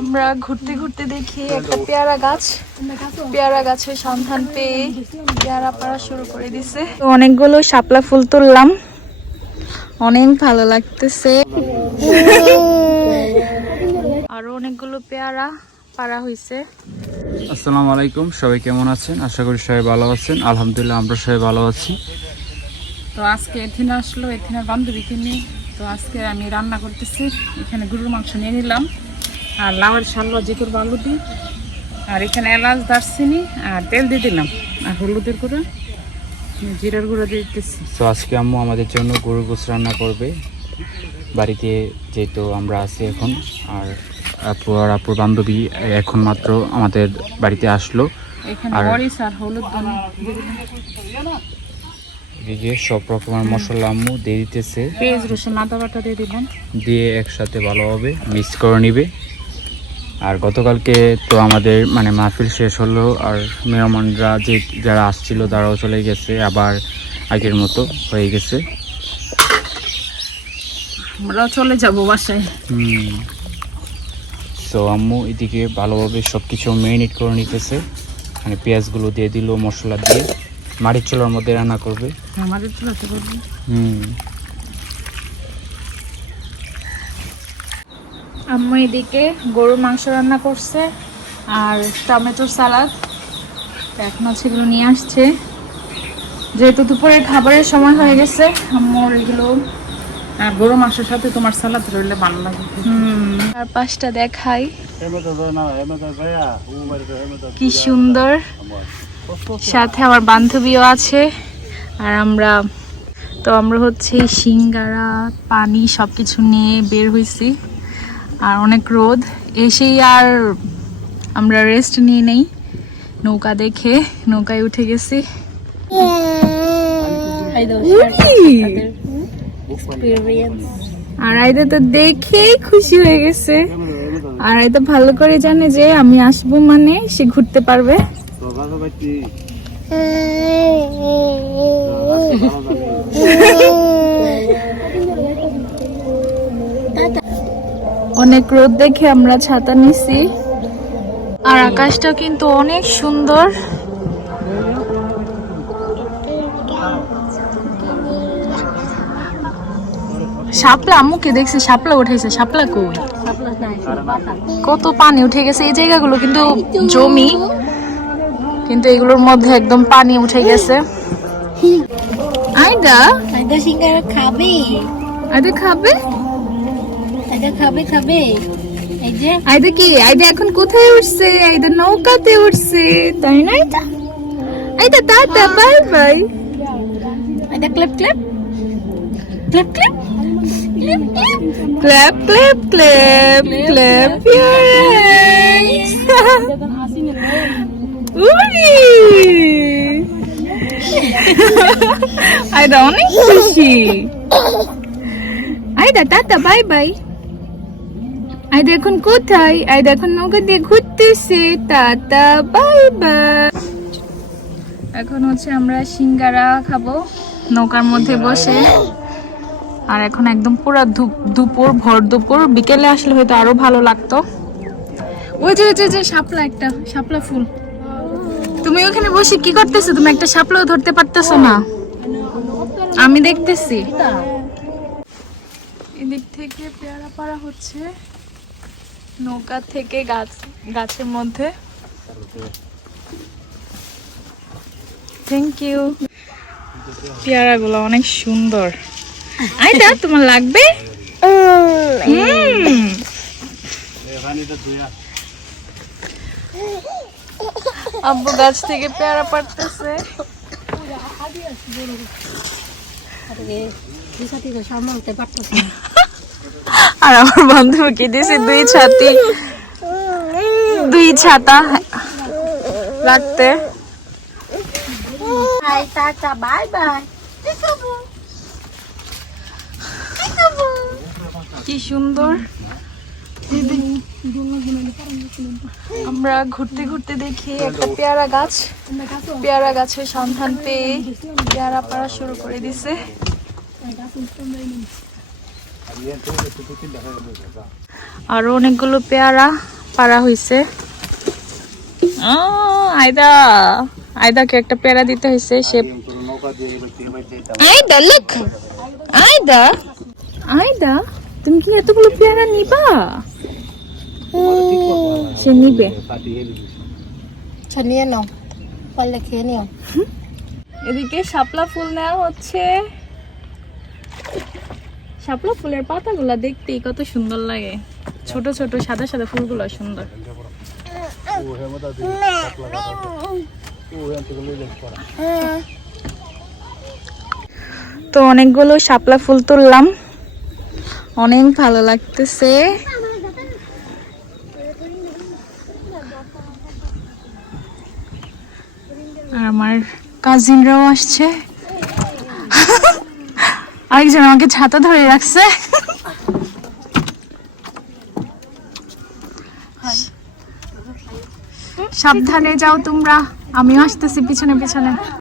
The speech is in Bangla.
আমরা ঘুরতে ঘুরতে দেখি একটা পেয়ারা গাছ। পেয়ারা গাছের সন্ধান পেয়ে পেয়ারা পাড়া শুরু করে দিছে। তো অনেকগুলো শাপলা ফুল তুললাম। অনেক ভালো লাগতেছে। আরও অনেকগুলো পেয়ারা পাড়া হয়েছে আসসালামু আলাইকুম সবাই কেমন আছেন? আশা করি সবাই ভালো আছেন। আলহামদুলিল্লাহ আমরা সবাই ভালো আছি। তো আজকে এথিনে আসলো এথিনের বান্ধবীকে নিয়ে। তো আজকে আমি রান্না করতেছি। এখানে গরুর মাংস নিয়ে নিলাম। আর লাউয়ের শাল্লা যে করব আলু দিই আর এখানে এলাচ দারচিনি আর তেল দিয়ে দিলাম। আর হলুদের গুঁড়ো জিরার গুঁড়ো দিয়ে দিতেছি। তো আজকে আম্মু আমাদের জন্য গরু গোস রান্না করবে। বাড়িতে যেহেতু আমরা আছি এখন আর আপু আর আপুর বান্ধবী এখন মাত্র আমাদের বাড়িতে আসলো। আর- এদিকে সব রকমের মশলা আম্মু দিয়ে দিতেছে। পেঁয়াজ রসুন আদা বাটা দিয়ে দিলাম। দিয়ে একসাথে ভালোভাবে মিক্স করে নিবে। আর গতকালকে তো আমাদের মানে মাহফিল শেষ হলো আর মেহমানরা যে যারা আসছিল তারাও চলে গেছে আবার আগের মতো হয়ে গেছে। আমরাও চলে যাব বাসায়। তো আম্মু এদিকে ভালোভাবে সব কিছু ম্যারিনেট করে নিতেছে। মানে পেঁয়াজগুলো দিয়ে দিল মশলা দিয়ে। মাটির চুলার মধ্যে রান্না করবে। আমাদের চুলাতে করব। হুম। আম্মু এদিকে গরুর মাংস রান্না করছে আর টমেটোর সালাদ। এখন এগুলো নিয়ে আসছে। যেহেতু দুপুরের খাবারের সময় হয়ে গেছে আম্মুর এগুলো আর গরু মাংসের সাথে তোমার সালাদ রইলে ভালো লাগে। হুম। আর পাঁচটা দেখাই। কি সুন্দর। সাথে আমার বান্ধবীও আছে। আর আমরা তো আমরা হচ্ছে সিঙ্গারা পানি সব কিছু নিয়ে বের হয়েছি আর অনেক রোদ। এসেই আর আমরা রেস্ট নিয়ে নেই। নৌকা দেখে নৌকায় উঠে গেছি। আর আইদা তো দেখেই খুশি হয়ে গেছে। আর আইদা ভালো করে জানে যে আমি আসব মানে সে ঘুরতে পারবে। অনেক রোদ দেখে আমরা ছাতা নিছি। আর আকাশটা কিন্তু অনেক সুন্দর। শাপলা আম্মুকে দেখছি শাপলা উঠেছে। শাপলা কই? কত পানি উঠে গেছে। এই জায়গাগুলো কিন্তু জমি কিন্তু এগুলোর মধ্যে একদম পানি উঠে গেছে। আইদা আইদা সিঙ্গারা খাবে। আইদা খাবে? আইদা খাবে খাবে। এই যে আইদা কি? আইদা এখন কোথায় উঠছে? আইদা নৌকাতে উঠছে তাই না? Aida. Tata Aida bye bye. Aida এখন কোথায় আইদা এখন নৌকা দিয়ে ঘুরতেছে টাটা বাই বাই। এখন হচ্ছে আমরা সিঙ্গারা খাব নৌকার মধ্যে বসে। আর এখন একদম পুরো দুপুর ভর দুপুর। বিকেলে আসলে হয়তো আরও ভালো লাগতো। ওই যে ওই যে, যে শাপলা একটা শাপলা ফুল। তুমি ওখানে বসে কি করতেছো? তুমি একটা শাপলাও ধরতে পারতেছো না? আমি দেখতেছি। এদিক থেকে পেয়ারা পাড়া হচ্ছে। নৌকা থেকে গাছ, গাছের মধ্যে। থ্যাংক ইউ পেয়ারাগুলো অনেক সুন্দর। আইদা তোমার লাগবে? আব্বু গাছ থেকে পেয়ারা দিশাতি সামলাতে পারতেছে আর আমার বান্ধবীকে দিয়েছে? দুই ছাতি। দুই ছাতা রাখতে কি সুন্দর। আমরা ঘুরতে ঘুরতে দেখি একটা পেয়ারা গাছ। পেয়ারা গাছের সন্ধান পেয়ে পেয়ারা পাড়া শুরু করে দিছে। আরও অনেকগুলো পেয়ারা পারা হয়েছে আয়দা। আয়দাকে একটা পেয়ারা দিতে হয়েছে সে আয়দা লুক আয়দা। আয়দা তুমি কি এতগুলো পেয়ারা নিবা? সে নিবে। আচ্ছা নিয়ে নাও। পারলে খেয়ে নিও। এদিকে শাপলা ফুল নেওয়া হচ্ছে। শাপলা ফুলের পাতাগুলা দেখতেই কত সুন্দর লাগে। ছোট ছোট, সাদা সাদা ফুলগুলো সুন্দর। তো অনেকগুলো শাপলা ফুল তুললাম। অনেক ভালো লাগতেছে। আর আমার কাজিনরাও আসছে। আরেকজন আমাকে ছাতা ধরে রাখছে। সাবধানে যাও তোমরা। আমিও আসতেছি পিছনে পিছনে।